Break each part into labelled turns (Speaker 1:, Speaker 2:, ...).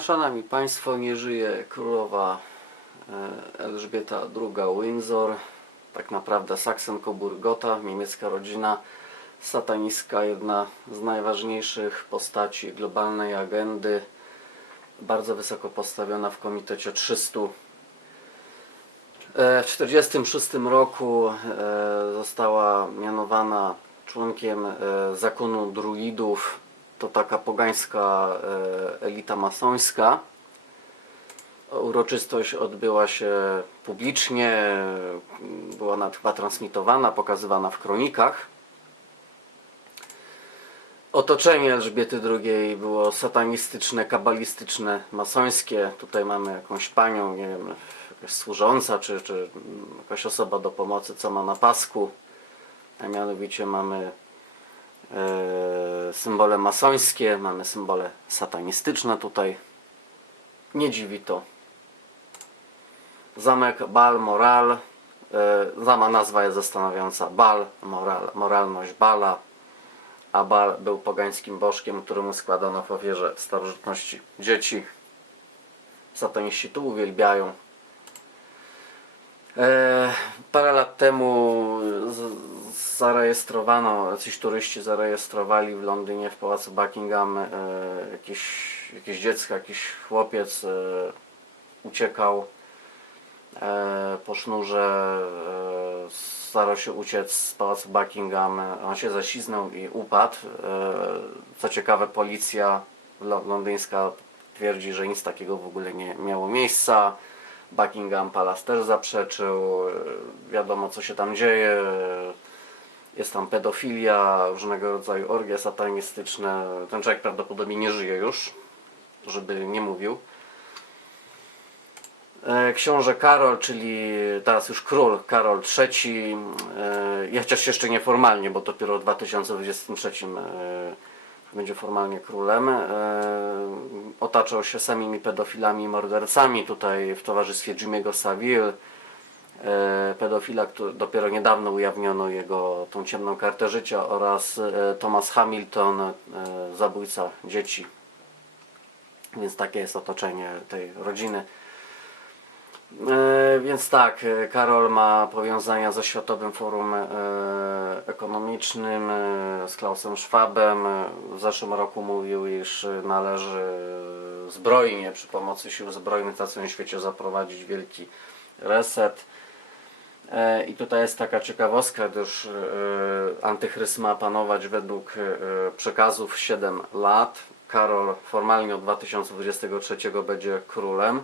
Speaker 1: Szanowni Państwo, nie żyje królowa e, Elżbieta II Windsor, tak naprawdę Saksen-Coburg-Gotha, niemiecka rodzina, satanistka, jedna z najważniejszych postaci globalnej agendy, bardzo wysoko postawiona w Komitecie 300. E, W 1946 roku e, została mianowana członkiem zakonu druidów. To taka pogańska e, elita masońska. Uroczystość odbyła się publicznie, była nawet chyba transmitowana, pokazywana w kronikach. Otoczenie Elżbiety II było satanistyczne, kabalistyczne, masońskie. Tutaj mamy jakąś panią, nie wiem, jakaś służąca, czy, czy jakaś osoba do pomocy, co ma na pasku. A mianowicie mamy symbole masońskie, mamy symbole satanistyczne tutaj. Nie dziwi to. Zamek Balmoral. E, sama nazwa jest zastanawiająca. Bal, moral, moralność Bala. A Bal był pogańskim bożkiem, któremu składano w ofierze starożytności dzieci. Sataniści tu uwielbiają. E, parę lat temu zarejestrowano, jacyś turyści zarejestrowali w Londynie w pałacu Buckingham e, jakieś, jakieś dziecko, jakiś chłopiec e, uciekał e, po sznurze, e, starał się uciec z pałacu Buckingham, on się zaśliznął i upadł. E, co ciekawe, policja lo- londyńska twierdzi, że nic takiego w ogóle nie miało miejsca. Buckingham Palace też zaprzeczył. E, Wiadomo, co się tam dzieje. Jest tam pedofilia, różnego rodzaju orgie satanistyczne. Ten człowiek prawdopodobnie nie żyje już, żeby nie mówił. E, Książę Karol, czyli teraz już król Karol III, e, chociaż jeszcze nieformalnie, bo dopiero w 2023 e, będzie formalnie królem, otaczał się samymi pedofilami i mordercami tutaj w towarzystwie Jimmy'ego Saville, pedofila, który dopiero niedawno ujawniono jego tą ciemną kartę życia oraz e, Thomas Hamilton, e, zabójca dzieci. Więc takie jest otoczenie tej rodziny. E, Więc tak, e, Karol ma powiązania ze Światowym Forum e, Ekonomicznym, e, z Klausem Schwabem. E, W zeszłym roku mówił, iż e, należy e, zbrojnie przy pomocy sił zbrojnych na całym świecie zaprowadzić wielki reset. E, I tutaj jest taka ciekawostka, gdyż e, antychryst ma panować według e, przekazów 7 lat. Karol formalnie od 2023 będzie królem,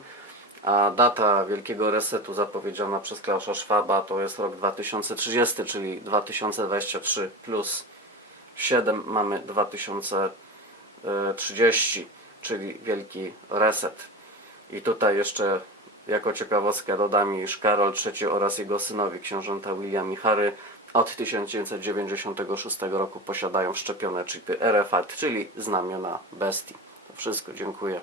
Speaker 1: a data wielkiego resetu zapowiedziana przez Klausza Schwaba to jest rok 2030, czyli 2023 plus 7 mamy 2030, czyli wielki reset. I tutaj jeszcze jako ciekawostkę dodam, iż Karol III oraz jego synowie, książęta William i Harry, od 1996 roku posiadają szczepione chipy RFID, czyli znamiona bestii. To wszystko, dziękuję.